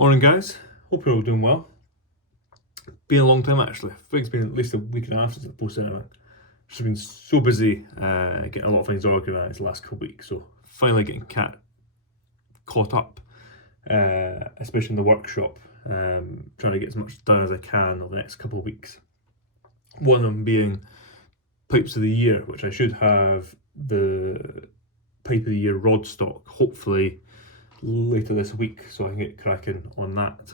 Morning guys, hope you're all doing well. Been a long time actually. I think it's been at least a week and a half since I've posted anything. Just been so busy getting a lot of things organised the last couple of weeks, so finally getting caught up, especially in the workshop, trying to get as much done as I can over the next couple of weeks. One of them being Pipes of the Year, which I should have the Pipe of the Year rod stock hopefully later this week, so I can get cracking on that.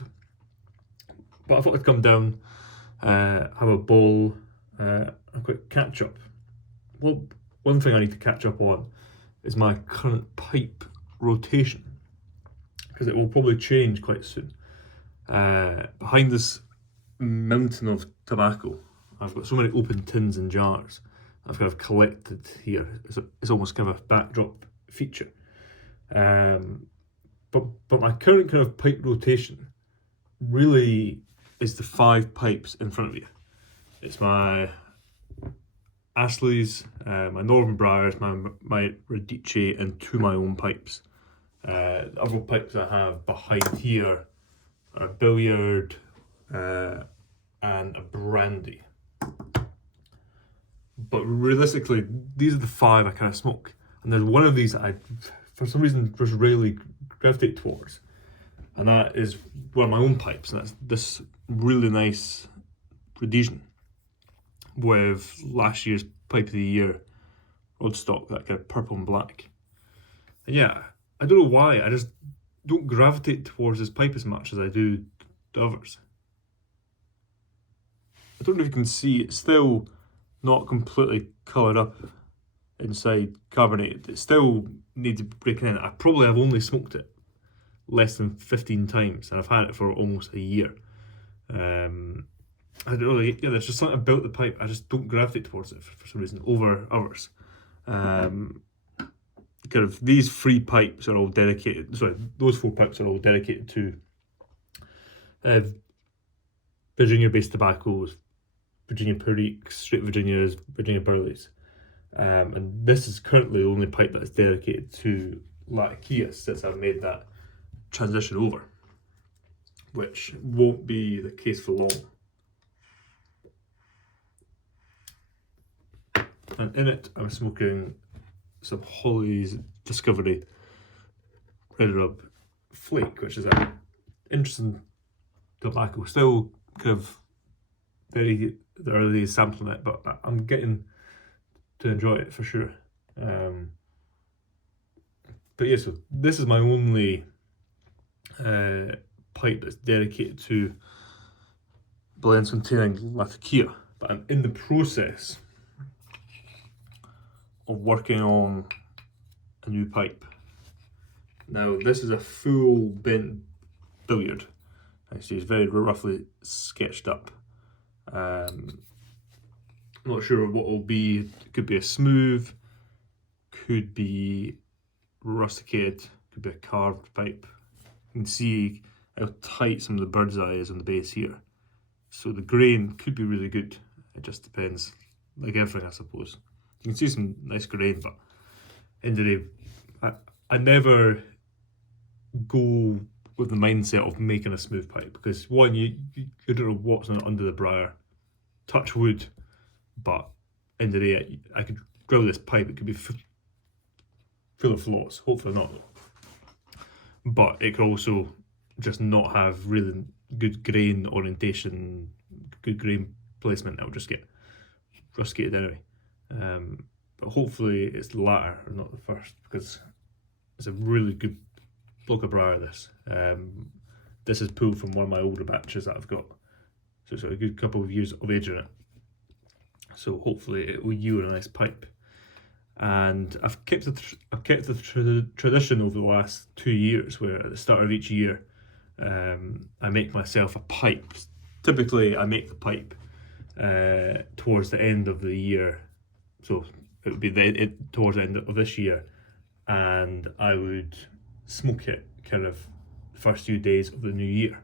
But I thought I'd come down, have a bowl, a quick catch up. Well, one thing I need to catch up on is my current pipe rotation, because it will probably change quite soon. Behind this mountain of tobacco, I've got so many open tins and jars I've kind of collected here. It's almost kind of a backdrop feature. But my current kind of pipe rotation really is the 5 pipes in front of you. It's my Ashley's, my Northern Briars, my Radice, and 2 my own pipes. The other pipes I have behind here are a Billiard and a Brandy. But realistically, these are the 5 I kind of smoke. And there's one of these that I, for some reason, just rarely gravitate towards. And that is one of my own pipes, and that's this really nice Rhodesian with last year's Pipe of the Year rod stock, that kind of purple and black. And yeah, I don't know why, I just don't gravitate towards this pipe as much as I do the others. I don't know if you can see, it's still not completely coloured up inside, carbonated. It still needs breaking in. I probably have only smoked it less than 15 times, and I've had it for almost a year. I don't know, yeah, there's just something about the pipe, I just don't gravitate towards it for some reason over others. Kind of these 3 pipes are all dedicated, sorry, those 4 pipes are all dedicated to Virginia-based tobaccos, Virginia Periques, Straight Virginias, Virginia Burleys. And this is currently the only pipe that's dedicated to Latakia since I've made that transition over, which won't be the case for long. And in it, I'm smoking some Holly's Discovery Red Rub Flake, which is an interesting tobacco. Still kind of very early sampling it, but I'm getting to enjoy it for sure. But yeah, so this is my only pipe that's dedicated to blends containing Latakia, but I'm in the process of working on a new pipe. Now this is a full bent billiard. Actually, it's very roughly sketched up. I'm not sure what it will be. It could be a smooth, could be rusticated, could be a carved pipe. You can see how tight some of the bird's eye is on the base here. So the grain could be really good. It just depends, like everything I suppose. You can see some nice grain, but in the day, I never go with the mindset of making a smooth pipe, because one, you don't know what's under the briar. Touch wood, but in the day, I could grill this pipe, it could be full of flaws, hopefully not. But it could also just not have really good grain orientation, good grain placement. That would just get rusticated anyway. But hopefully it's the latter and not the first, because it's a really good block of briar. This is pulled from one of my older batches that I've got, so it's got a good couple of years of age in it. So hopefully it will yield a nice pipe. And I've kept the tradition over the last 2 years, where at the start of each year, I make myself a pipe. Typically, I make the pipe towards the end of the year, so it would be towards the end of this year, and I would smoke it kind of the first few days of the new year.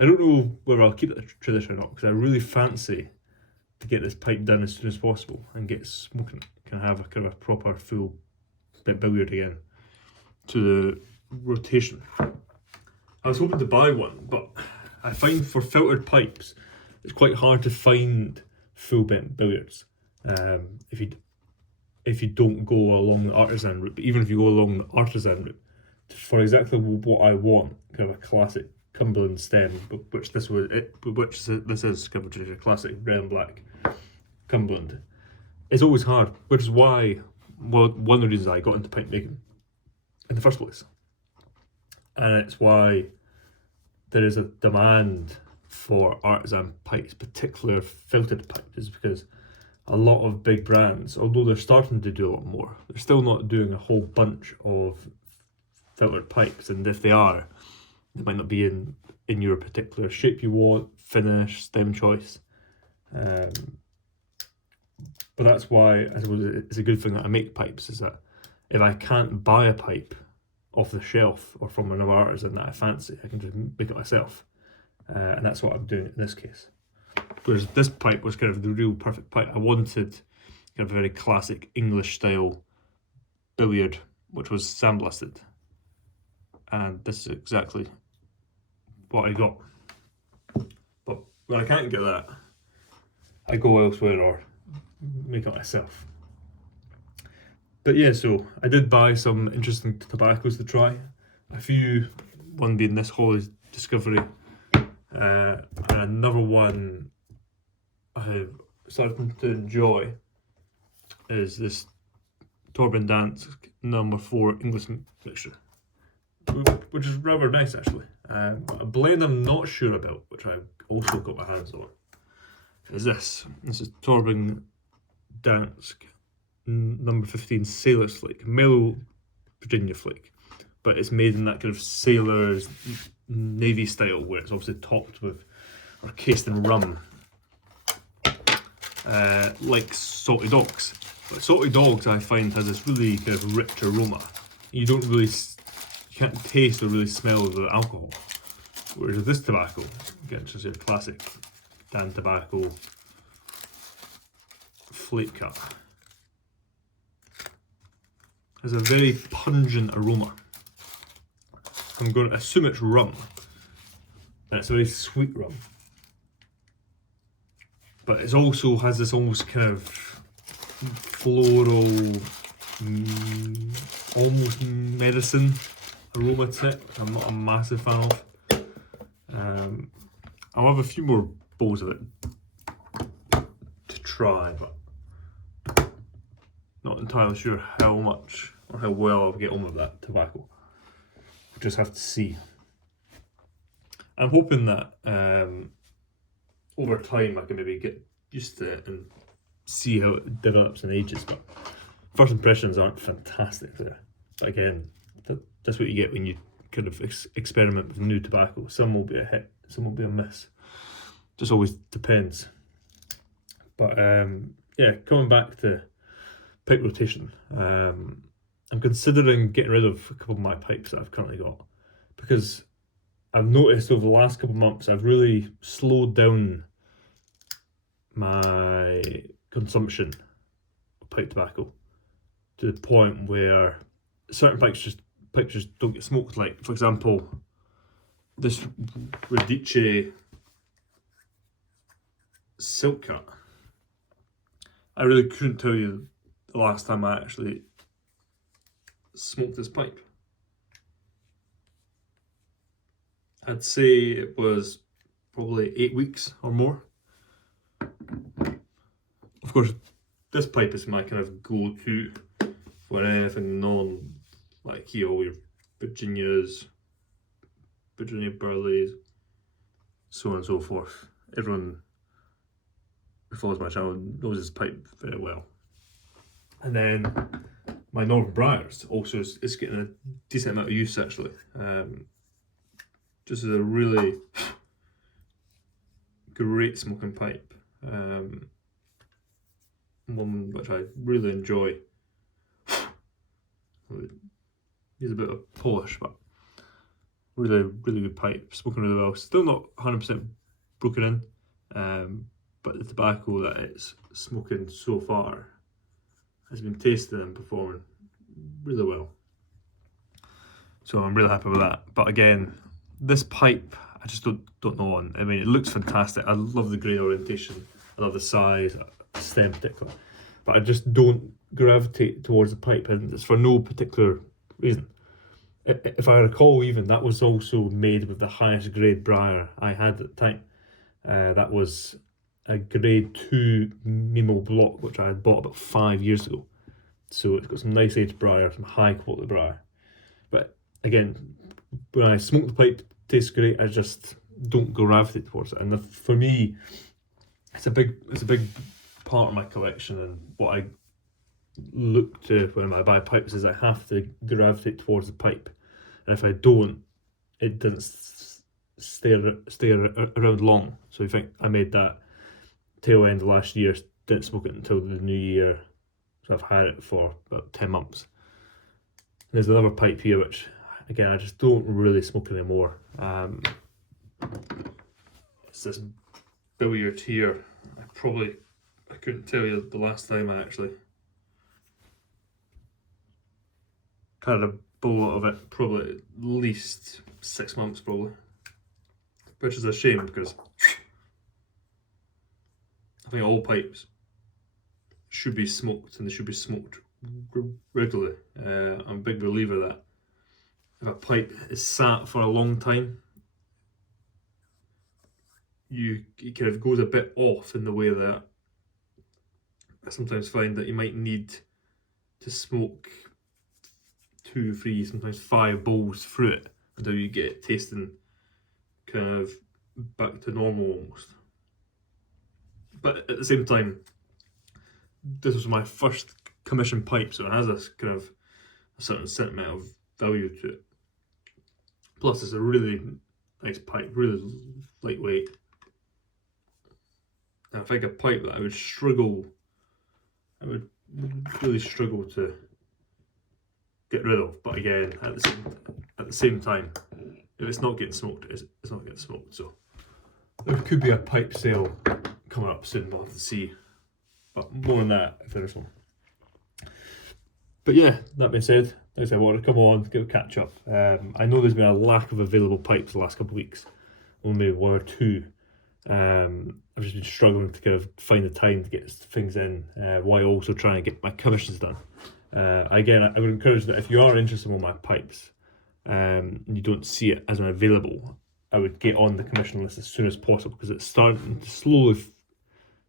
I don't know whether I'll keep that tradition or not, because I really fancy to get this pipe done as soon as possible and get smoking it. Can have a kind of a proper full bit billiard again to the rotation. I was hoping to buy one, but I find for filtered pipes, it's quite hard to find full bent billiards. If you don't go along the artisan route, but even if you go along the artisan route, for exactly what I want, kind of a classic Cumberland stem, but which this is kind of a classic red and black Cumberland. It's always hard, which is why one of the reasons I got into pipe making in the first place, and it's why there is a demand for artisan pipes, particular filtered pipes, is because a lot of big brands, although they're starting to do a lot more, they're still not doing a whole bunch of filtered pipes, and if they are, they might not be in your particular shape you want, finish, stem choice. But that's why I suppose it's a good thing that I make pipes, is that if I can't buy a pipe off the shelf or from another artisan that I fancy, I can just make it myself. And that's what I'm doing in this case. Whereas this pipe was kind of the real perfect pipe. I wanted kind of a very classic English style billiard, which was sandblasted. And this is exactly what I got. But when I can't get that, I go elsewhere or make it myself. But yeah, so I did buy some interesting tobaccos to try. A few, one being this Holly's Discovery, and another one I've started to enjoy is this Torben Dansk No. 4 English mixture, which is rather nice actually. But a blend I'm not sure about, which I also got my hands on, is this. This is Torben Dansk No. 15 Sailor Flake, mellow Virginia flake, but it's made in that kind of sailor's navy style, where it's obviously topped with or cased in rum, like Salty Dogs. But Salty Dogs, I find, has this really kind of rich aroma. You can't taste or really smell the alcohol. Whereas with this tobacco, again, it's just your classic Dan tobacco flake cut, has a very pungent aroma. I'm going to assume it's rum, and it's a very sweet rum. But it also has this almost kind of floral, almost medicine aroma to it, which I'm not a massive fan of. I'll have a few more bowls of it to try, but not entirely sure how much or how well I'll get on with that tobacco. We'll just have to see. I'm hoping that over time I can maybe get used to it and see how it develops and ages, but first impressions aren't fantastic there. But again, that's what you get when you kind of experiment with new tobacco. Some will be a hit, some will be a miss. Just always depends. But yeah, coming back to pipe rotation, I'm considering getting rid of a couple of my pipes that I've currently got, because I've noticed over the last couple of months I've really slowed down my consumption of pipe tobacco to the point where certain pipes just don't get smoked. Like, for example, this Radice Silk Cut. I really couldn't tell you the last time I actually smoked this pipe. I'd say it was probably 8 weeks or more. Of course, this pipe is my kind of go-to for anything like all your Virginias, Virginia Burleys, so on and so forth. Everyone who follows my channel knows this pipe very well. And then my Northern Briars also is getting a decent amount of use actually. Just as a really great smoking pipe. One which I really enjoy. Needs a bit of polish, but really good pipe, smoking really well. Still not 100% broken in, but the tobacco that it's smoking so far has been tasted and performing really well. So I'm really happy with that. But again, this pipe, I just don't know on. I mean, it looks fantastic. I love the grain orientation. I love the size, stem particularly. But I just don't gravitate towards the pipe, and it's for no particular reason. If I recall, even that was also made with the highest grade briar I had at the time. That was a grade 2 Mimo block, which I had bought about 5 years ago. So it's got some nice aged briar, some high quality briar. But again, when I smoke the pipe, it tastes great. I just don't gravitate towards it. And for me, it's a big part of my collection, and what I look to when I buy pipes is I have to gravitate towards the pipe. And if I don't, it doesn't stay around long. So I think I made that tail end of last year, didn't smoke it until the new year. So I've had it for about 10 months. There's another pipe here, which again, I just don't really smoke anymore. It's this billiard here. I couldn't tell you the last time I actually had a bowl of it, probably at least 6 months probably. Which is a shame, because I think all pipes should be smoked, and they should be smoked regularly. I'm a big believer that if a pipe is sat for a long time, it kind of goes a bit off in the way that I sometimes find that you might need to smoke 2, 3, sometimes 5 bowls through it until you get it tasting kind of back to normal almost. But at the same time, this was my first commission pipe, so it has a kind of a certain sentimental value to it. Plus, it's a really nice pipe, really lightweight. And I think a pipe that I would really struggle to get rid of. But again, at the same time, if it's not getting smoked, it's not getting smoked. So there could be a pipe sale coming up soon. We'll have to see. But more on that if there is one. But yeah, that being said, like I said, I wanted to come on, give a catch up. I know there's been a lack of available pipes the last couple of weeks, only 1 or 2. I've just been struggling to kind of find the time to get things in, while also trying to get my commissions done. Again, I would encourage that if you are interested in one of my pipes, and you don't see it as an available, I would get on the commission list as soon as possible, because it's starting to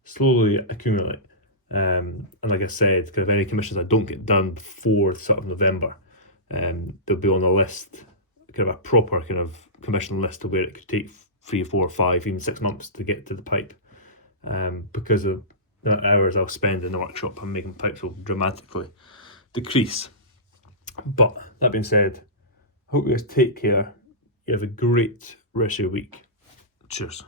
slowly accumulate. And like I said, kind of any commissions I don't get done before sort of November, they'll be on the list, kind of a proper kind of commission list, of where it could take 3, 4, 5, even 6 months to get to the pipe, because of the hours I'll spend in the workshop. And making pipes will dramatically decrease. But that being said, I hope you guys take care. You have a great rest of your week. Cheers.